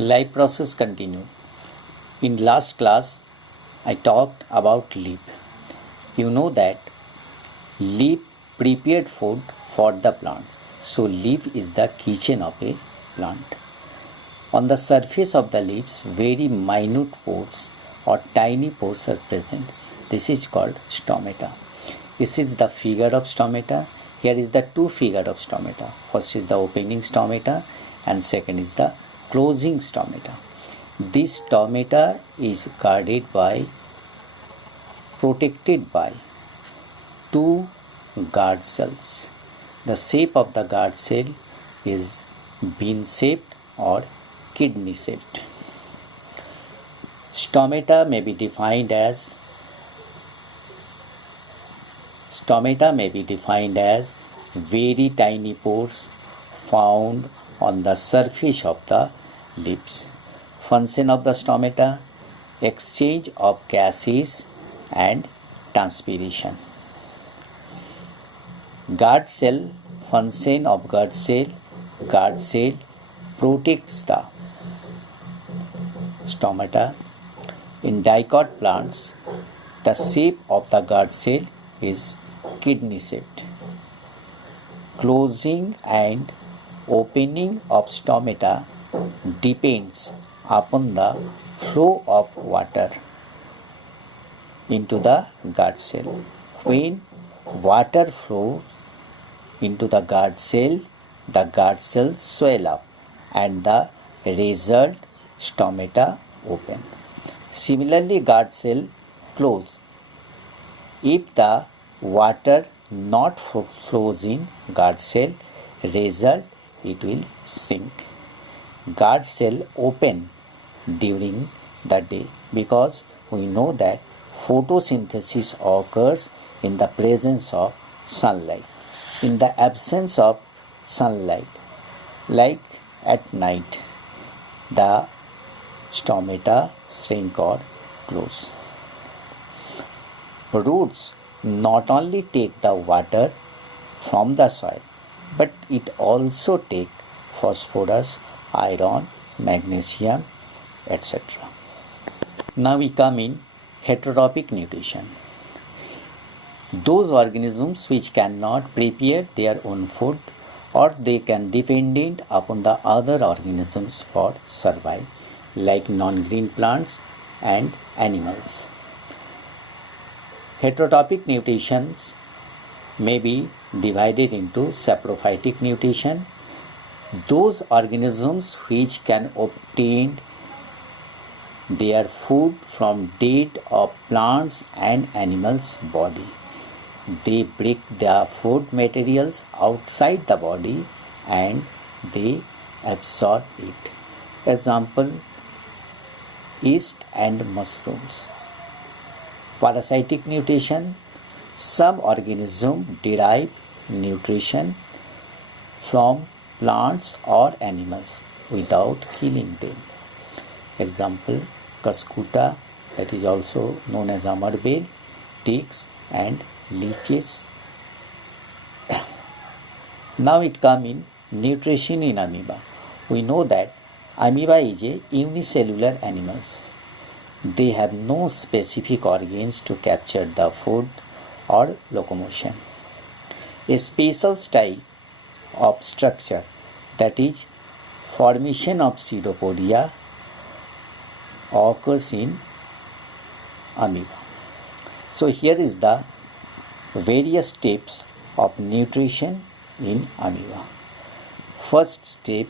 Life process continue. In last class, I talked about leaf. You know that leaf prepared food for the plants. So leaf is the kitchen of a plant. On the surface of the leaves, very minute pores or tiny pores are present. This is called stomata. This is the figure of stomata. Here is the two figure of stomata. First is the opening stomata and second is the closing stomata. This stomata is guarded by, protected by two guard cells. The shape of the guard cell is bean shaped or kidney shaped. Stomata may be defined as very tiny pores found on the surface of the leaves. Function of the stomata: exchange of gases and transpiration. Guard cell, function of guard cell protects the stomata. In dicot plants, the shape of the guard cell is kidney shaped. Closing and opening of stomata depends upon the flow of water into the guard cell. When water flows into the guard cells swell up and the result stomata open. Similarly, guard cell close. If the water not flows in guard cell, result it will shrink. Guard cell open during the day because we know that photosynthesis occurs in the presence of sunlight. In the absence of sunlight, like at night, the stomata shrink or close. Roots not only take the water from the soil, but it also take phosphorus, iron, magnesium, etc. Now we come in heterotrophic nutrition. Those organisms which cannot prepare their own food or they can dependent upon the other organisms for survive, like non-green plants and animals. Heterotrophic nutritions may be divided into saprophytic nutrition. Those organisms which can obtain their food from dead of plants and animals' body. They break their food materials outside the body and they absorb it. Example, yeast and mushrooms. Parasitic nutrition. Some organisms derive nutrition from plants or animals without killing them. Example, cuscuta, that is also known as amarbel, ticks and leeches. Now it comes in nutrition in amoeba. We know that amoeba is a unicellular animals. They have no specific organs to capture the food or locomotion. A special style of structure, that is formation of pseudopodia, occurs in amoeba. So here is the various steps of nutrition in amoeba. First step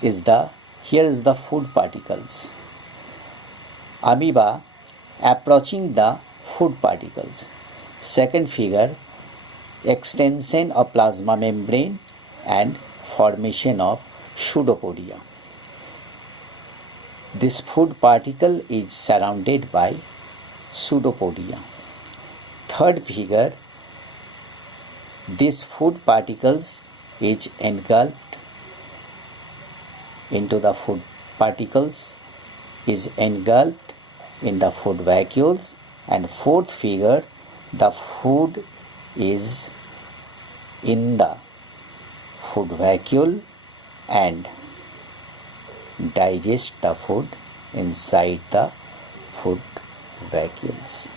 is here is the food particles. Amoeba approaching the food particles. Second figure, extension of plasma membrane and formation of pseudopodia. This food particle is surrounded by pseudopodia. Third figure, this food particles is engulfed into the food particles is engulfed in the food vacuoles, and fourth figure, the food is in the food vacuole and digest the food inside the food vacuoles.